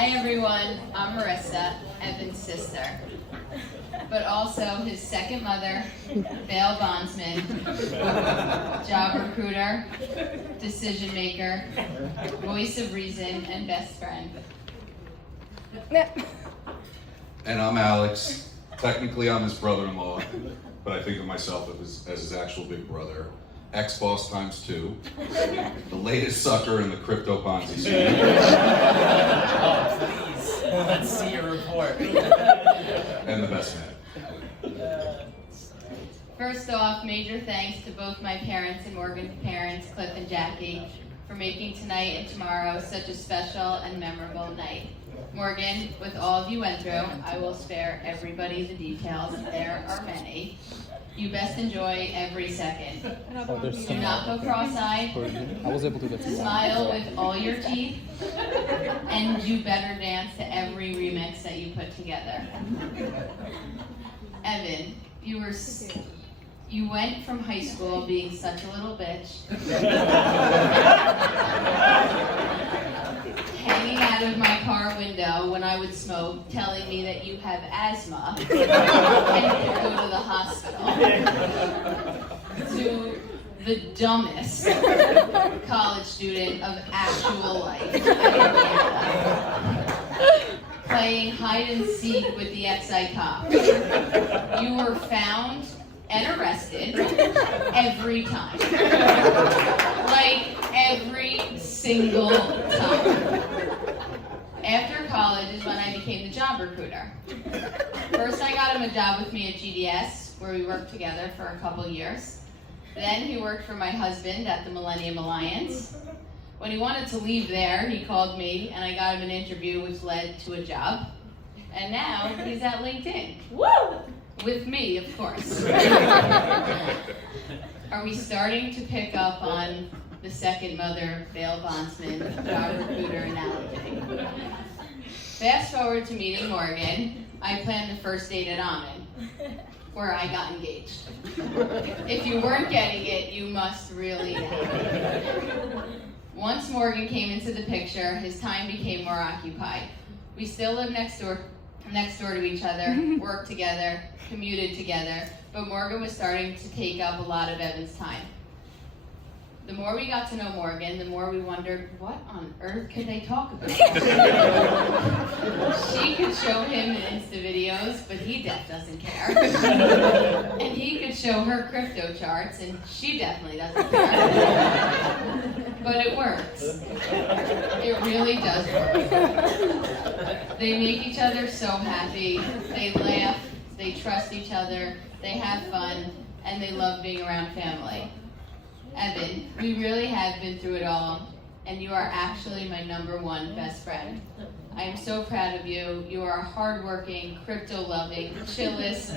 Hi everyone, I'm Marisa, Evan's sister, but also his second mother, bail bondsman, job recruiter, decision maker, voice of reason, and best friend. And I'm Alex. Technically I'm his brother-in-law, but I think of myself as his actual big brother. Ex-boss times 2, the latest sucker in the crypto Ponzi scheme. Oh, please, let's see your report. And the best man. First off, major thanks to both my parents and Morgan's parents, Cliff and Jackie, for making tonight and tomorrow such a special and memorable night. Morgan, with all you went through, I will spare everybody the details. There are many. You best enjoy every second. Do not go cross-eyed. I was able to get Smile with all your teeth. And you better dance to every remix that you put together. Evan, you went from high school being such a little bitch, hanging out of my car window when I would smoke, telling me that you have asthma and you could go to the hospital, to the dumbest college student of actual life, playing hide and seek with the Exide cop. You were found and arrested every time. Like every single time. After college is when I became the job recruiter. First I got him a job with me at GDS, where we worked together for a couple years. Then he worked for my husband at the Millennium Alliance. When he wanted to leave there, he called me and I got him an interview which led to a job. And now he's at LinkedIn. Woo! With me, of course. Are we starting to pick up on the second mother, bail bondsman, job recruiter analogy? Fast forward to meeting Morgan. I planned the first date at Amen, where I got engaged. If you weren't getting it, you must really now. Once Morgan came into the picture, his time became more occupied. We still live next door to each other, worked together, commuted together, but Morgan was starting to take up a lot of Evan's time. The more we got to know Morgan, the more we wondered, what on earth could they talk about? She could show him the Insta videos, but he doesn't care. And he could show her crypto charts, and she definitely doesn't care. But it works. It really does work. They make each other so happy. They laugh, they trust each other, they have fun, and they love being around family. Evan, we really have been through it all, and you are actually my #1 best friend. I am so proud of you. You are a hardworking, crypto-loving, chillest,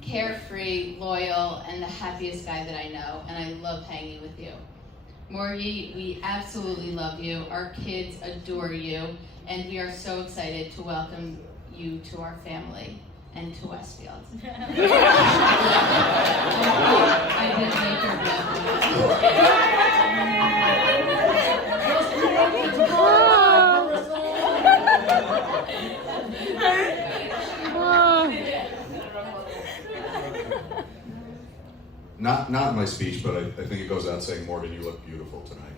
carefree, loyal, and the happiest guy that I know, and I love hanging with you. Morgie, we absolutely love you. Our kids adore you, and we are so excited to welcome you to our family and to Westfield. I did make her Not in my speech, but I think it goes out saying, Morgan, you look beautiful tonight.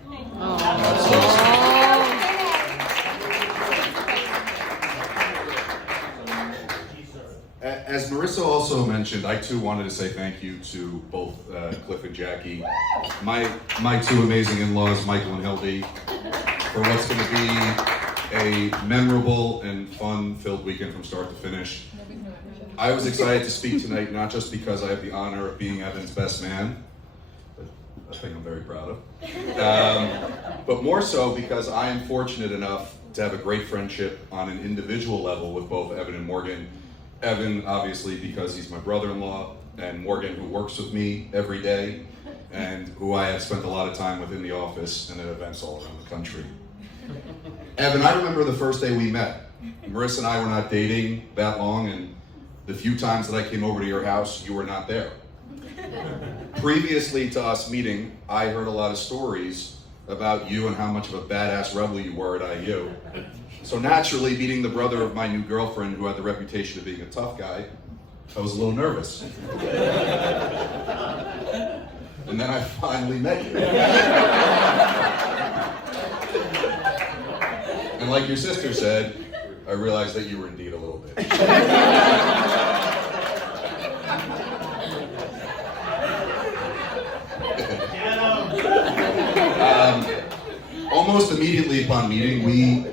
As Marisa also mentioned, I too wanted to say thank you to both Cliff and Jackie, my two amazing in-laws, Michael and Hildy, for what's going to be a memorable and fun-filled weekend from start to finish. I was excited to speak tonight, not just because I have the honor of being Evan's best man, a thing I'm very proud of, but more so because I am fortunate enough to have a great friendship on an individual level with both Evan and Morgan. Evan, obviously, because he's my brother-in-law, and Morgan, who works with me every day, and who I have spent a lot of time with in the office and at events all around the country. Evan, I remember the first day we met. Marisa and I were not dating that long, and the few times that I came over to your house, you were not there. Previously to us meeting, I heard a lot of stories about you and how much of a badass rebel you were at IU. So naturally, meeting the brother of my new girlfriend, who had the reputation of being a tough guy, I was a little nervous. And then I finally met you. And like your sister said, I realized that you were indeed a little bit. Almost immediately upon meeting, we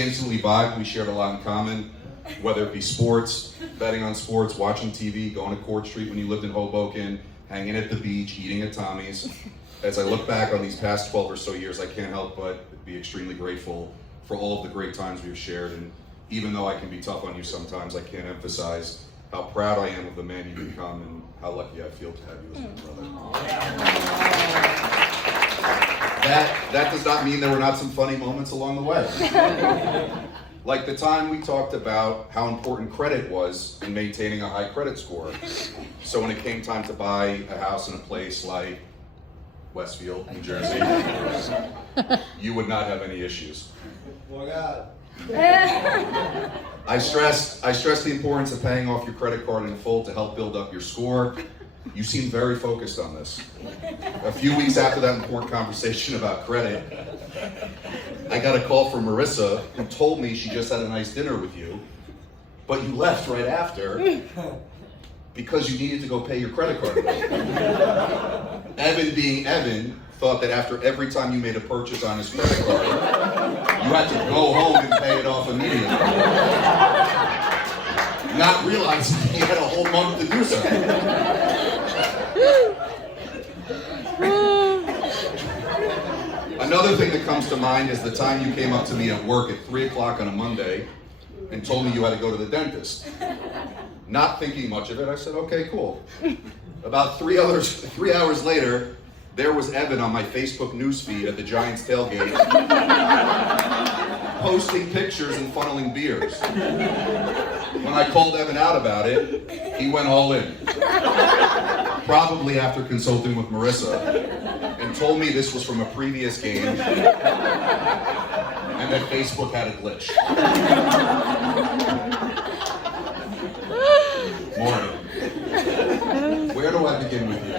instantly vibed. We shared a lot in common, whether it be sports, betting on sports, watching TV, going to Court Street when you lived in Hoboken, hanging at the beach, eating at Tommy's. As I look back on these past 12 or so years, I can't help but be extremely grateful for all of the great times we've shared. And even though I can be tough on you sometimes, I can't emphasize how proud I am of the man you've become and how lucky I feel to have you as my brother. That does not mean there were not some funny moments along the way. Like the time we talked about how important credit was in maintaining a high credit score. So when it came time to buy a house in a place like Westfield, New Jersey, you would not have any issues. Oh God. I stressed the importance of paying off your credit card in full to help build up your score. You seem very focused on this. A few weeks after that important conversation about credit, I got a call from Marisa, who told me she just had a nice dinner with you, but you left right after because you needed to go pay your credit card bill. Evan, being Evan, thought that after every time you made a purchase on his credit card, you had to go home and pay it off immediately. Not realizing he had a whole month to do so. Another thing that comes to mind is the time you came up to me at work at 3 o'clock on a Monday and told me you had to go to the dentist. Not thinking much of it, I said, okay, cool. About 3 hours later, there was Evan on my Facebook newsfeed at the Giants tailgate, posting pictures and funneling beers. When I called Evan out about it, he went all in. Probably after consulting with Marisa, and told me this was from a previous game, and that Facebook had a glitch. Morning. Where do I begin with you?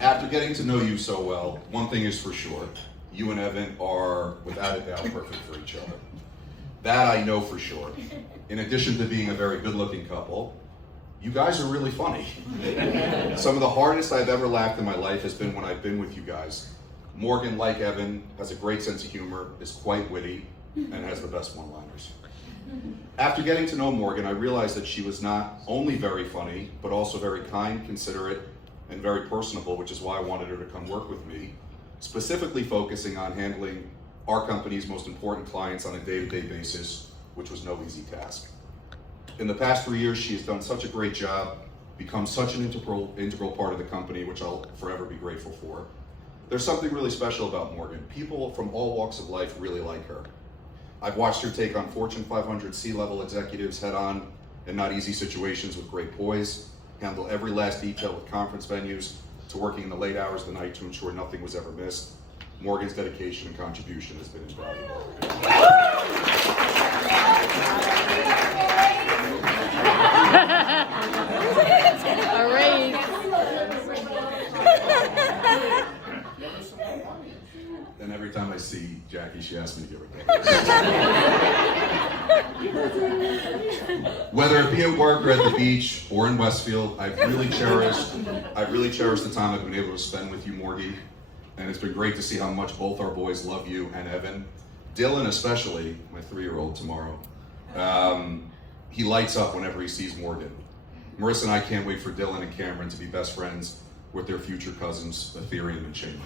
After getting to know you so well, one thing is for sure. You and Evan are, without a doubt, perfect for each other. That I know for sure. In addition to being a very good-looking couple, you guys are really funny. Some of the hardest I've ever laughed in my life has been when I've been with you guys. Morgan, like Evan, has a great sense of humor, is quite witty, and has the best one-liners. After getting to know Morgan, I realized that she was not only very funny, but also very kind, considerate, and very personable, which is why I wanted her to come work with me, specifically focusing on handling our company's most important clients on a day-to-day basis, which was no easy task. In the past 3 years, she has done such a great job, become such an integral part of the company, which I'll forever be grateful for. There's something really special about Morgan. People from all walks of life really like her. I've watched her take on Fortune 500 C-level executives head-on in not easy situations with great poise, handle every last detail with conference venues, to working in the late hours of the night to ensure nothing was ever missed. Morgan's dedication and contribution has been invaluable. All right. And every time I see Jackie, she asks me to give her cake. Whether it be at work or at the beach or in Westfield, I've really cherished the time I've been able to spend with you, Morgie. And it's been great to see how much both our boys love you and Evan. Dylan especially, my 3-year-old tomorrow. He lights up whenever he sees Morgan. Marisa and I can't wait for Dylan and Cameron to be best friends with their future cousins, Ethereum and Chainlink.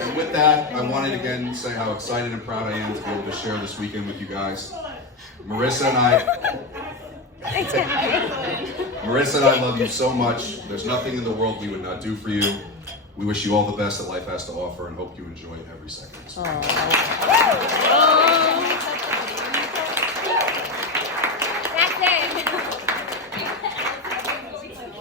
And with that, I wanted again to say how excited and proud I am to be able to share this weekend with you guys. Marisa and I love you so much. There's nothing in the world we would not do for you. We wish you all the best that life has to offer and hope you enjoy every second.